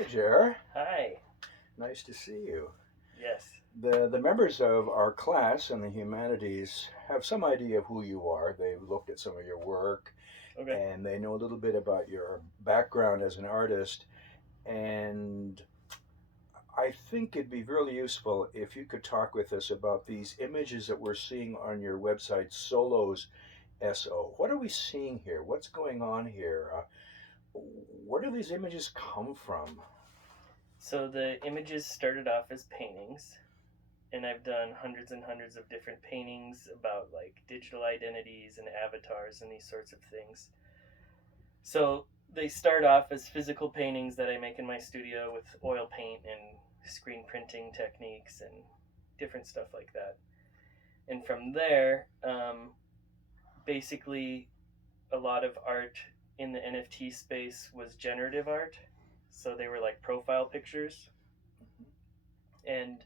Hi, Jer. Hi. Nice to see you. Yes. The members of our class in the humanities have some idea of who you are. They've looked at some of your work Okay. and they know a little bit about your background as an artist. And I think it'd be really useful if you could talk with us about these images that we're seeing on your website, Solos SO. What are we seeing here? What's going on here? Where do these images come from? So the images started off as paintings, and I've done hundreds and hundreds of different paintings about like digital identities and avatars and these sorts of things. So they start off as physical paintings that I make in my studio with oil paint and screen printing techniques and different stuff like that. And from there, basically, a lot of art in the NFT space was generative art. So they were like profile pictures. And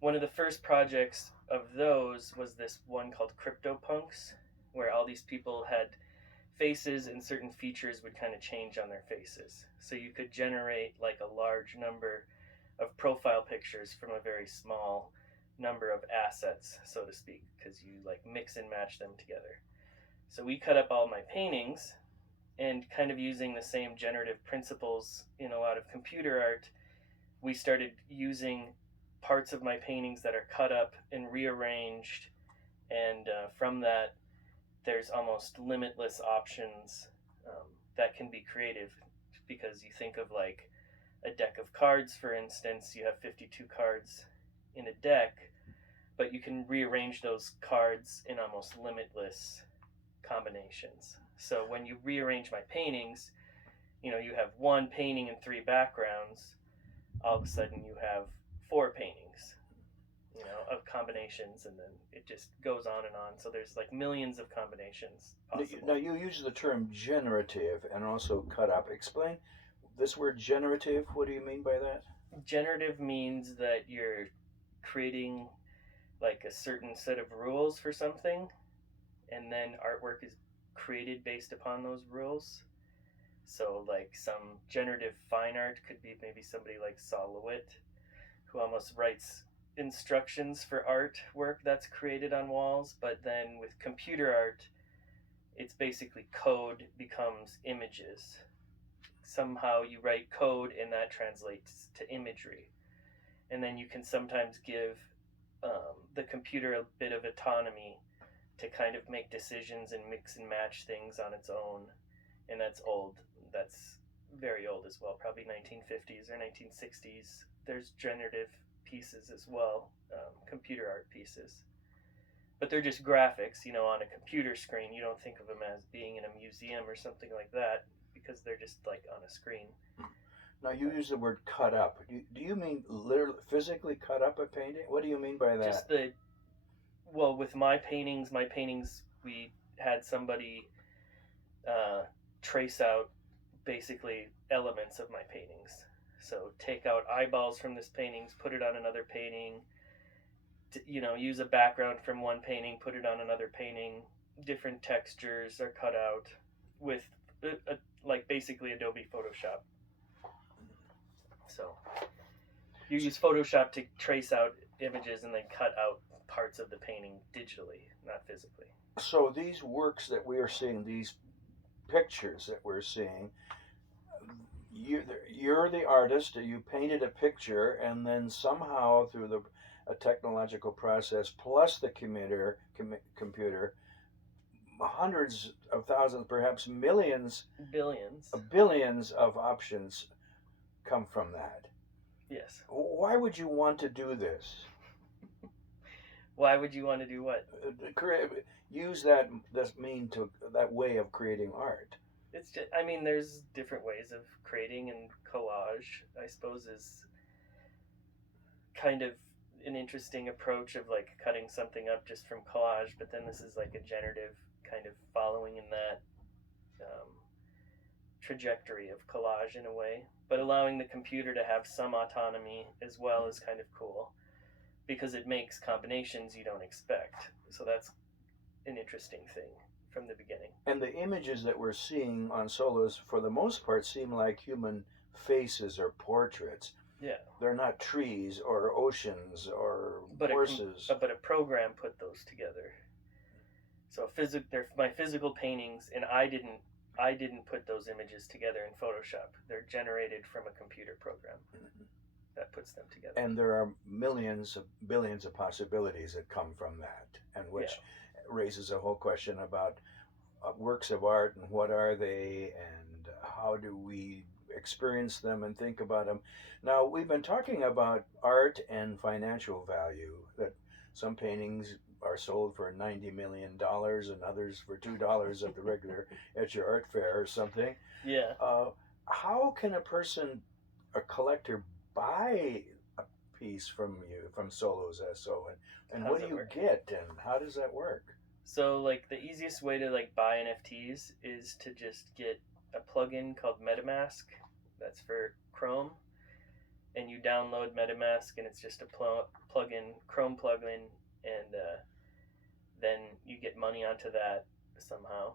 one of the first projects of those was this one called CryptoPunks, where all these people had faces and certain features would kind of change on their faces. So you could generate like a large number of profile pictures from a very small number of assets, so to speak, because you like mix and match them together. So we cut up all my paintings and kind of using the same generative principles in a lot of computer art, we started using parts of my paintings that are cut up and rearranged. And from that, there's almost limitless options that can be creative because you think of like a deck of cards, for instance, you have 52 cards in a deck, but you can rearrange those cards in almost limitless combinations. So when you rearrange my paintings, you have one painting and three backgrounds, all of a sudden you have four paintings, of combinations, and then it just goes on and on. So there's like millions of combinations Now, possible. you use the term generative and also cut up. Explain this word generative. What do you mean by that? Generative means that you're creating like a certain set of rules for something, and then artwork is created based upon those rules. So, like some generative fine art could be maybe somebody like Saul Lewitt, who almost writes instructions for artwork that's created on walls. But then with computer art, it's basically code becomes images. Somehow you write code and that translates to imagery. And then you can sometimes give the computer a bit of autonomy to kind of make decisions and mix and match things on its own. And that's old. That's very old as well, probably 1950s or 1960s. There's generative pieces as well, computer art pieces. But they're just graphics, on a computer screen. You don't think of them as being in a museum or something like that because they're just like on a screen. Now, you But use the word cut up. Do you mean literally, physically cut up a painting? What do you mean by just that? well, with my paintings, we had somebody uh, trace out basically elements of my paintings. So take out eyeballs from this paintings, put it on another painting. Use a background from one painting, put it on another painting. Different textures are cut out with like basically Adobe Photoshop. So you use Photoshop to trace out images and then cut out parts of the painting digitally, not physically. So, these works that we are seeing, these pictures that we're seeing, you're the artist. You painted a picture, and then somehow through a technological process plus the computer, hundreds of thousands, perhaps millions, Billions. billions of options come from that. Yes. Why would you want to do this? Why would you want to do what? Use that way of creating art. It's just, I mean, there's different ways of creating, and collage, I suppose, is kind of an interesting approach of like cutting something up just from collage, but then this is like a generative kind of following in that um, trajectory of collage in a way, but allowing the computer to have some autonomy as well is kind of cool because it makes combinations you don't expect. So that's an interesting thing from the beginning. And the images that we're seeing on solos, for the most part, seem like human faces or portraits. Yeah. They're not trees or oceans or But horses. a program put those together. So they're my physical paintings, and I didn't put those images together in Photoshop. They're generated from a computer program that puts them together. And there are millions of billions of possibilities that come from that, and which raises a whole question about works of art and what are they and how do we experience them and think about them. Now, we've been talking about art and financial value, that some paintings are sold for $90 million and others for $2 at the regular at your art fair or something. Yeah. How can a person, a collector, buy a piece from you, from Solos SO, and what do you get, and how does that work? So like the easiest way to like buy NFTs is to just get a plugin called MetaMask. That's for Chrome, and you download MetaMask, and it's just a plugin, Chrome plugin, and then you get money onto that somehow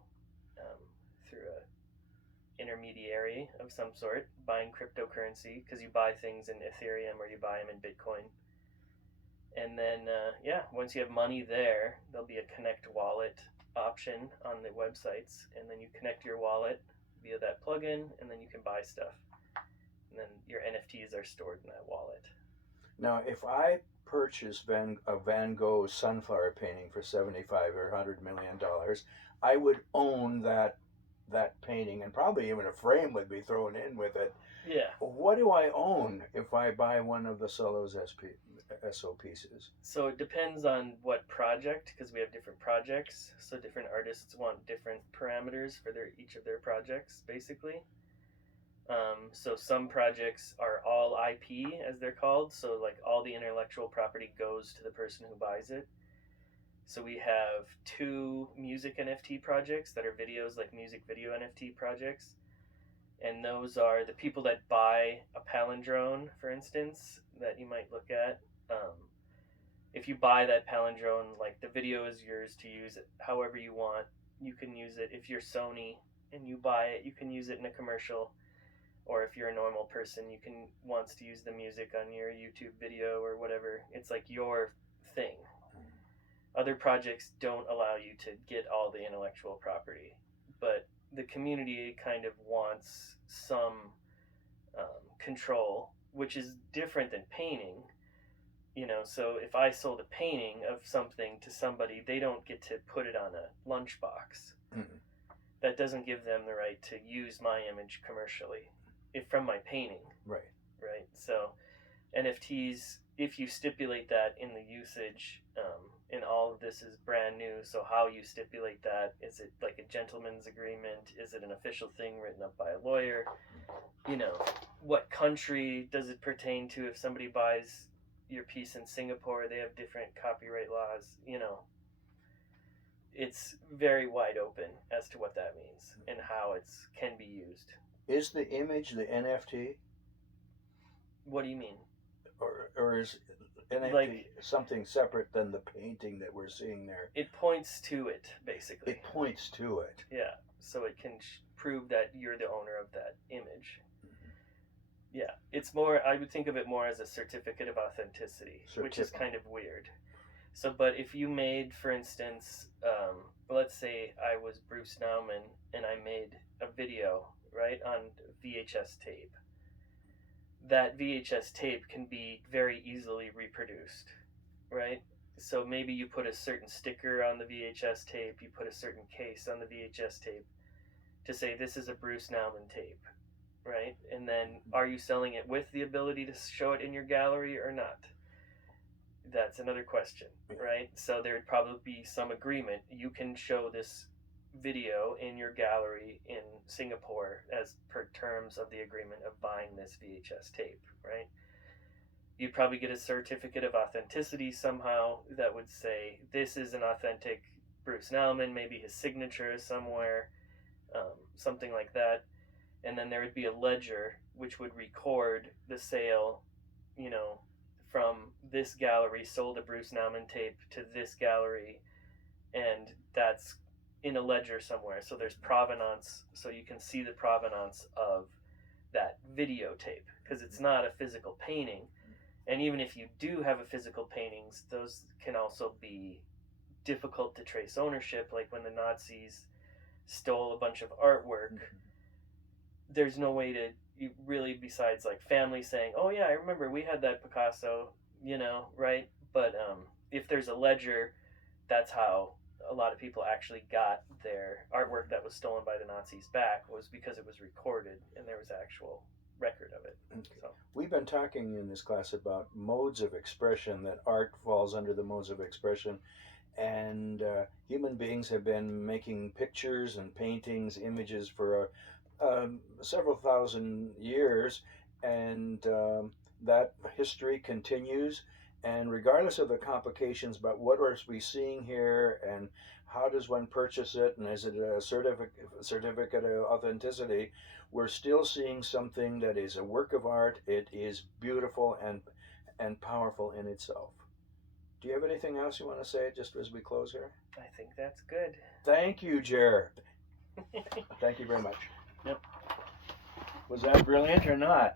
through a intermediary of some sort, buying cryptocurrency, because you buy things in Ethereum or you buy them in Bitcoin. And then, once you have money there, there'll be a connect wallet option on the websites, and then you connect your wallet via that plugin, and then you can buy stuff. And then your NFTs are stored in that wallet. Now, if I purchase a Van Gogh sunflower painting for $75 or $100 million, I would own that painting, and probably even a frame would be thrown in with it. Yeah. What do I own if I buy one of the Solos SO pieces? So it depends on what project, because we have different projects. So different artists want different parameters for each of their projects, basically. So some projects are all IP, as they're called. So like all the intellectual property goes to the person who buys it. So we have 2 music NFT projects that are videos, like music video NFT projects. And those are the people that buy a palindrome, for instance, that you might look at. If you buy that palindrome, like the video is yours to use it however you want. You can use it if you're Sony and you buy it. You can use it in a commercial, or if you're a normal person, you can wants to use the music on your YouTube video or whatever. It's like your thing. Other projects don't allow you to get all the intellectual property, but the community kind of wants some control, which is different than painting. So if I sold a painting of something to somebody, they don't get to put it on a lunchbox. Mm-hmm. That doesn't give them the right to use my image commercially from my painting. Right. So NFTs, if you stipulate that in the usage, and all of this is brand new, so how you stipulate that, is it like a gentleman's agreement? Is it an official thing written up by a lawyer? What country does it pertain to? If somebody buys your piece in Singapore, they have different copyright laws. It's very wide open as to what that means and how it can be used. Is the image the NFT? What do you mean? Or is NFT something separate than the painting that we're seeing there? It points to it, basically. It points to it. Yeah, so it can prove that you're the owner of that image. Mm-hmm. Yeah, it's more, I would think of it more as a certificate of authenticity, which is kind of weird. So, but if you made, for instance, let's say I was Bruce Nauman and I made a video, right, on VHS tape. That VHS tape can be very easily reproduced, right? So maybe you put a certain sticker on the VHS tape, you put a certain case on the VHS tape to say this is a Bruce Nauman tape, right? And then are you selling it with the ability to show it in your gallery or not? That's another question, right? So there would probably be some agreement. You can show this video in your gallery in Singapore as per terms of the agreement of buying this VHS tape, right? You'd probably get a certificate of authenticity somehow that would say this is an authentic Bruce Nauman, maybe his signature is somewhere, something like that. And then there would be a ledger which would record the sale, from this gallery sold a Bruce Nauman tape to this gallery, and that's in a ledger somewhere. So there's provenance, so you can see the provenance of that videotape, because it's not a physical painting. And even if you do have a physical paintings, those can also be difficult to trace ownership. Like when the Nazis stole a bunch of artwork, there's no way to really, besides like family saying, "Oh yeah, I remember we had that Picasso," right? But if there's a ledger, that's how a lot of people actually got their artwork that was stolen by the Nazis back, was because it was recorded and there was actual record of it. Okay. So We've been talking in this class about modes of expression, that art falls under the modes of expression, and human beings have been making pictures and paintings, images for several thousand years, and that history continues. And regardless of the complications about what are we seeing here and how does one purchase it and is it a certificate of authenticity, we're still seeing something that is a work of art. It is beautiful and powerful in itself. Do you have anything else you want to say just as we close here? I think that's good. Thank you, Jer. Thank you very much. Yep. Was that brilliant or not?